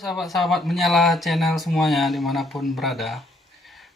sahabat-sahabat menyala channel semuanya dimanapun berada.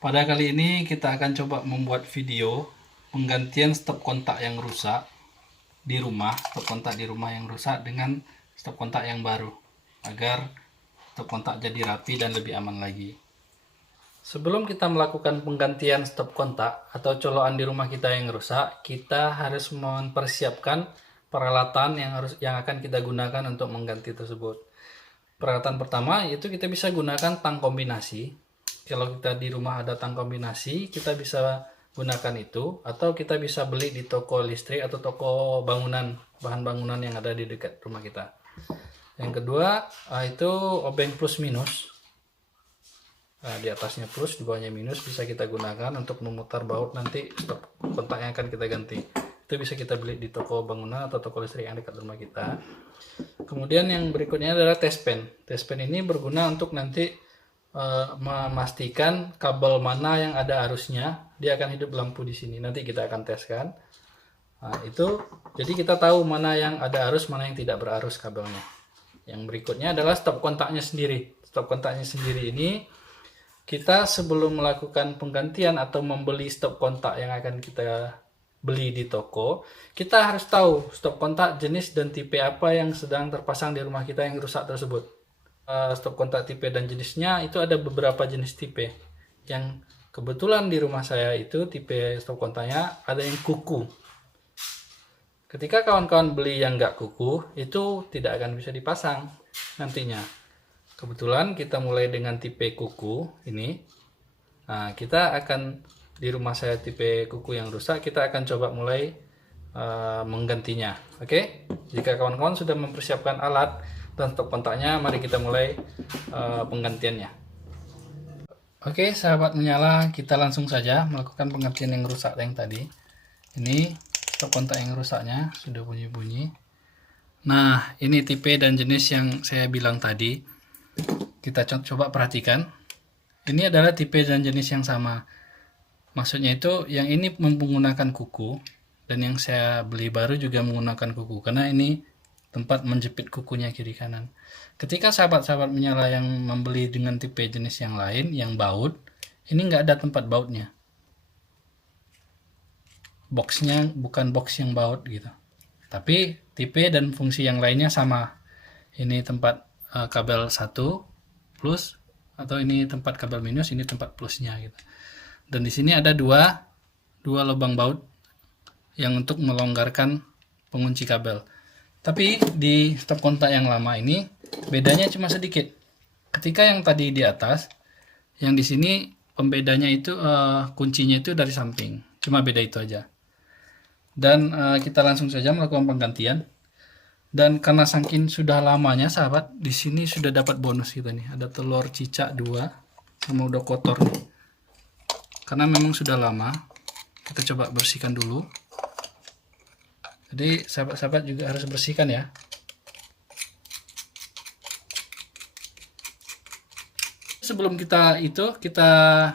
Pada kali ini kita akan coba membuat video penggantian stop kontak yang rusak di rumah, stop kontak di rumah yang rusak dengan stop kontak yang baru, agar stop kontak jadi rapi dan lebih aman lagi. Sebelum kita melakukan penggantian stop kontak atau colokan di rumah kita yang rusak, kita harus mempersiapkan peralatan yang akan kita gunakan untuk mengganti tersebut. Peralatan pertama itu kita bisa gunakan tang kombinasi. Kalau kita di rumah ada tang kombinasi, kita bisa gunakan itu, atau kita bisa beli di toko listrik atau toko bangunan, bahan bangunan yang ada di dekat rumah kita. Yang kedua itu obeng plus minus. Di atasnya plus, di bawahnya minus, bisa kita gunakan untuk memutar baut nanti stop kontak yang akan kita ganti. Itu bisa kita beli di toko bangunan atau toko listrik yang dekat rumah kita. Kemudian yang berikutnya adalah test pen. Test pen ini berguna untuk nanti memastikan kabel mana yang ada arusnya, dia akan hidup lampu di sini. Nanti kita akan teskan. Itu jadi kita tahu mana yang ada arus, mana yang tidak berarus kabelnya. Yang berikutnya adalah stop kontaknya sendiri. Stop kontaknya sendiri ini kita sebelum melakukan penggantian atau membeli stop kontak yang akan kita beli di toko, kita harus tahu stop kontak jenis dan tipe apa yang sedang terpasang di rumah kita yang rusak tersebut. Stop kontak tipe dan jenisnya itu ada beberapa jenis tipe. Yang kebetulan di rumah saya itu tipe stop kontaknya ada yang kuku. Ketika kawan-kawan beli yang nggak kuku, itu tidak akan bisa dipasang nantinya. Kebetulan kita mulai dengan tipe kuku ini. Kita akan di rumah saya tipe kuku yang rusak, kita akan coba mulai menggantinya. Oke, jika kawan-kawan sudah mempersiapkan alat dan stop kontaknya, mari kita mulai penggantiannya. Oke, sahabat menyala, kita langsung saja melakukan penggantian yang rusak yang tadi. Ini stop kontak yang rusaknya sudah bunyi-bunyi. Nah, ini tipe dan jenis yang saya bilang tadi. Kita coba perhatikan. Ini adalah tipe dan jenis yang sama. Maksudnya itu yang ini menggunakan kuku, dan yang saya beli baru juga menggunakan kuku, karena ini tempat menjepit kukunya kiri kanan. Ketika sahabat-sahabat menyala yang membeli dengan tipe jenis yang lain, yang baut, ini nggak ada tempat bautnya. Boxnya bukan box yang baut gitu. Tapi tipe dan fungsi yang lainnya sama. Ini tempat kabel 1 plus, atau ini tempat kabel minus, ini tempat plusnya gitu. Dan di sini ada dua lubang baut yang untuk melonggarkan pengunci kabel. Tapi di stop kontak yang lama ini bedanya cuma sedikit. Ketika yang tadi di atas, yang di sini pembedanya itu kuncinya itu dari samping. Cuma beda itu aja. Dan kita langsung saja melakukan penggantian. Dan karena saking sudah lamanya sahabat, di sini sudah dapat bonus kita nih. Ada telur cicak 2 sama udah kotor nih. Karena memang sudah lama, kita coba bersihkan dulu. Jadi sahabat-sahabat juga harus bersihkan ya. Sebelum kita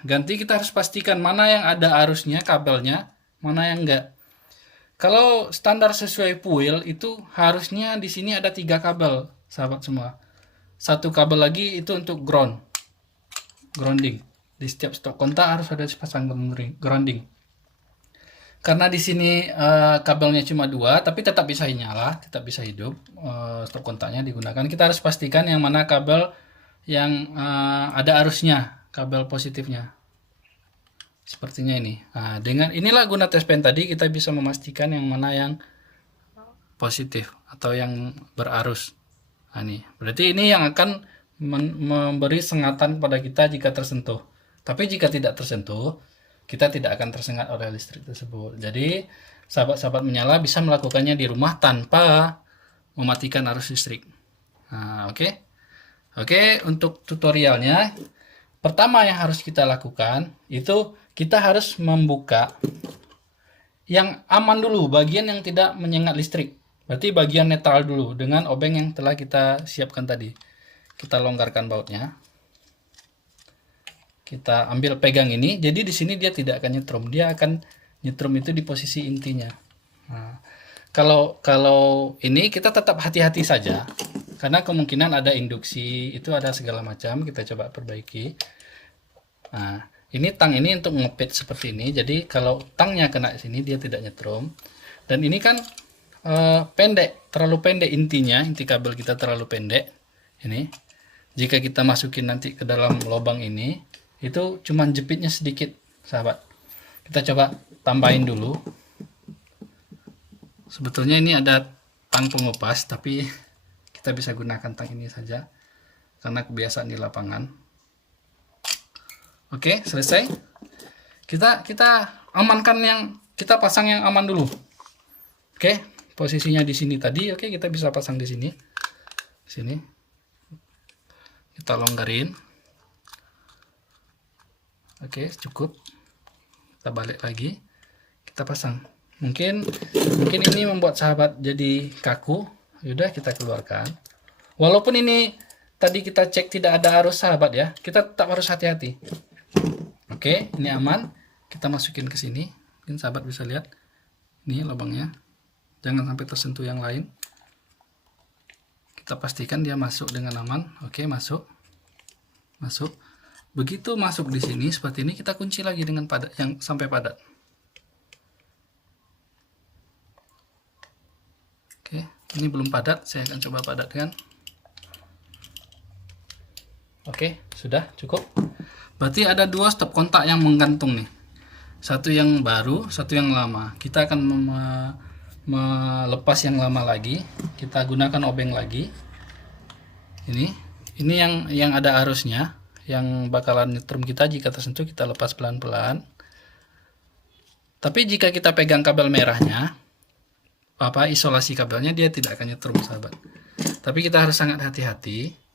ganti, kita harus pastikan mana yang ada arusnya kabelnya, mana yang enggak. Kalau standar sesuai puil itu harusnya di sini ada 3 kabel, sahabat semua. 1 kabel lagi itu untuk grounding. Di setiap stop kontak harus ada sepasang grounding. Karena di sini kabelnya cuma 2, tapi tetap bisa nyala, tetap bisa hidup. Stop kontaknya digunakan. Kita harus pastikan yang mana kabel yang ada arusnya, kabel positifnya. Sepertinya ini. Nah, dengan inilah guna test pen tadi, kita bisa memastikan yang mana yang positif atau yang berarus. Nah, ini berarti ini yang akan memberi sengatan pada kita jika tersentuh. Tapi jika tidak tersentuh, kita tidak akan tersengat oleh listrik tersebut. Jadi sahabat-sahabat menyala bisa melakukannya di rumah tanpa mematikan arus listrik. Nah, Oke, untuk tutorialnya, pertama yang harus kita lakukan itu kita harus membuka yang aman dulu, bagian yang tidak menyengat listrik. Berarti bagian netral dulu dengan obeng yang telah kita siapkan tadi. Kita longgarkan bautnya. Kita ambil pegang ini, jadi di sini dia tidak akan nyetrum, dia akan nyetrum itu di posisi intinya. Nah, kalau ini kita tetap hati-hati saja. karena kemungkinan ada induksi, itu ada segala macam. Kita coba perbaiki. Nah, ini tang ini untuk ngepit seperti ini, jadi kalau tangnya kena sini dia tidak nyetrum. Dan ini kan pendek, terlalu pendek intinya, inti kabel kita terlalu pendek. Ini jika kita masukin nanti ke dalam lubang ini, itu cuman jepitnya sedikit, sahabat. Kita coba tambahin dulu. Sebetulnya ini ada tang pengupas, tapi kita bisa gunakan tang ini saja karena kebiasaan di lapangan. Oke, selesai. Kita amankan kita pasang yang aman dulu. Oke, posisinya di sini tadi. Oke, kita bisa pasang di sini. Sini. Kita longgarin. Oke, cukup. Kita balik lagi. Kita pasang. Mungkin ini membuat sahabat jadi kaku. Yaudah, kita keluarkan. Walaupun ini tadi kita cek tidak ada arus, sahabat ya, kita tetap harus hati-hati. Oke, ini aman. Kita masukin ke sini. Mungkin sahabat bisa lihat. Ini lubangnya. Jangan sampai tersentuh yang lain. Kita pastikan dia masuk dengan aman. Oke, masuk. Masuk. Begitu masuk di sini seperti ini, kita kunci lagi dengan padat yang sampai padat. Oke, ini belum padat. Saya akan coba padatkan. Oke, sudah cukup. Berarti ada 2 stop kontak yang menggantung nih. Satu yang baru, satu yang lama. Kita akan melepas yang lama lagi. Kita gunakan obeng lagi. Ini yang ada arusnya, yang bakalan nyetrum kita jika tersentuh. Kita lepas pelan-pelan. Tapi jika kita pegang kabel merahnya, isolasi kabelnya, dia tidak akan nyetrum, sahabat. Tapi kita harus sangat hati-hati.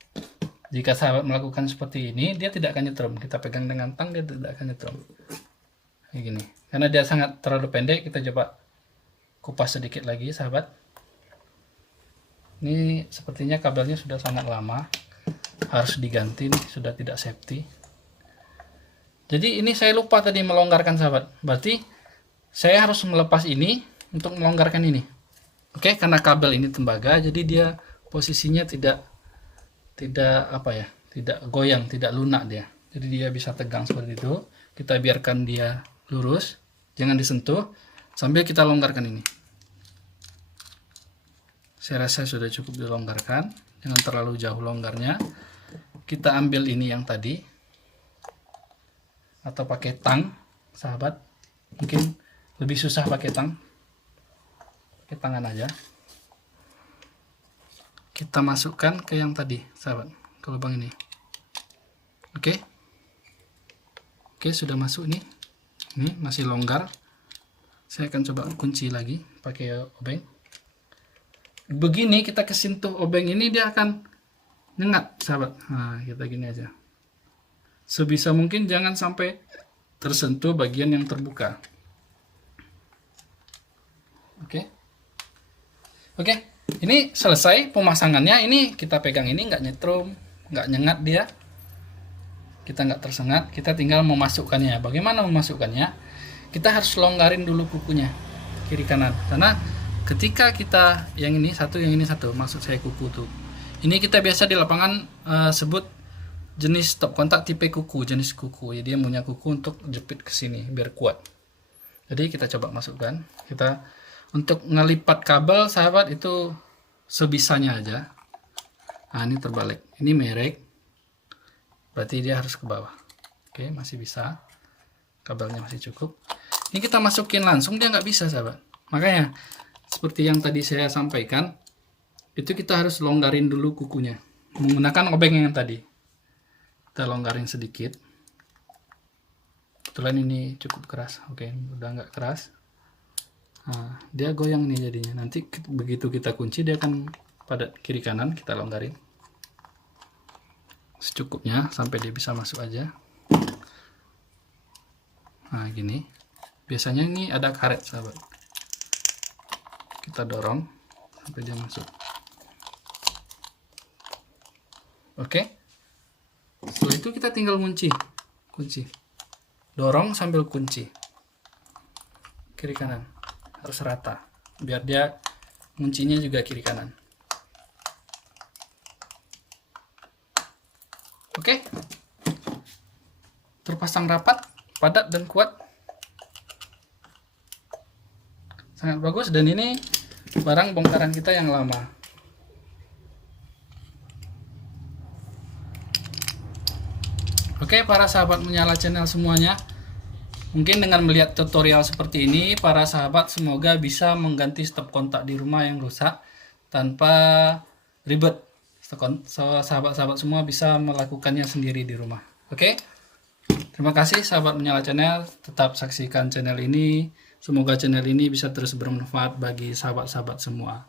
Jika sahabat melakukan seperti ini, dia tidak akan nyetrum. Kita pegang dengan tang, dia tidak akan nyetrum. Kayak gini. Karena dia sangat terlalu pendek, kita coba kupas sedikit lagi, sahabat. Ini sepertinya kabelnya sudah sangat lama. Harus diganti nih, sudah tidak safety. Jadi ini saya lupa tadi melonggarkan, sahabat. Berarti saya harus melepas ini untuk melonggarkan ini. Oke, karena kabel ini tembaga, jadi dia posisinya tidak goyang, tidak lunak dia. Jadi dia bisa tegang seperti itu. Kita biarkan dia lurus, jangan disentuh sambil kita longgarkan ini. Saya rasa sudah cukup dilonggarkan, jangan terlalu jauh longgarnya. Kita ambil ini yang tadi, atau pakai tang, sahabat. Mungkin lebih susah pakai tang. Pakai tangan aja. Kita masukkan ke yang tadi, sahabat, ke lubang ini. Oke, sudah masuk nih. Ini masih longgar. Saya akan coba kunci lagi pakai obeng. Begini kita kesentuh obeng ini, dia akan nyengat, sahabat. Nah, kita gini aja. Sebisa mungkin jangan sampai tersentuh bagian yang terbuka. Oke. Ini selesai pemasangannya. Ini kita pegang ini nggak nyetrum, nggak nyengat dia. Kita nggak tersengat. Kita tinggal memasukkannya. Bagaimana memasukkannya? Kita harus longgarin dulu kukunya kiri kanan. Karena ketika kita yang ini satu, maksud saya kuku tuh. Ini kita biasa di lapangan sebut jenis stop kontak tipe kuku, jenis kuku. Jadi dia punya kuku untuk jepit ke sini biar kuat. Jadi kita coba masukkan. Kita untuk ngelipat kabel, sahabat, itu sebisanya aja. Nah, ini terbalik. Ini merek. Berarti dia harus ke bawah. Oke, masih bisa. Kabelnya masih cukup. Ini kita masukin langsung, dia nggak bisa, sahabat. Makanya, seperti yang tadi saya sampaikan, itu kita harus longgarin dulu kukunya. Menggunakan obeng yang tadi. Kita longgarin sedikit. Kebetulan ini cukup keras. Oke, udah nggak keras. Nah, dia goyang nih jadinya. Nanti begitu kita kunci, dia akan padat kiri kanan. Kita longgarin secukupnya sampai dia bisa masuk aja. Nah, gini. Biasanya ini ada karet, sahabat. Kita dorong sampai dia masuk. Oke. Setelah itu kita tinggal kunci. Dorong sambil kunci. Kiri kanan. Harus rata biar dia kuncinya juga kiri kanan. Oke, terpasang rapat, padat dan kuat, sangat bagus. Dan ini barang bongkaran kita yang lama. Oke, para sahabat Menyala Channel semuanya, mungkin dengan melihat tutorial seperti ini, para sahabat semoga bisa mengganti stop kontak di rumah yang rusak tanpa ribet. Sahabat-sahabat semua bisa melakukannya sendiri di rumah. Oke, terima kasih sahabat Menyala Channel, tetap saksikan channel ini. Semoga channel ini bisa terus bermanfaat bagi sahabat-sahabat semua.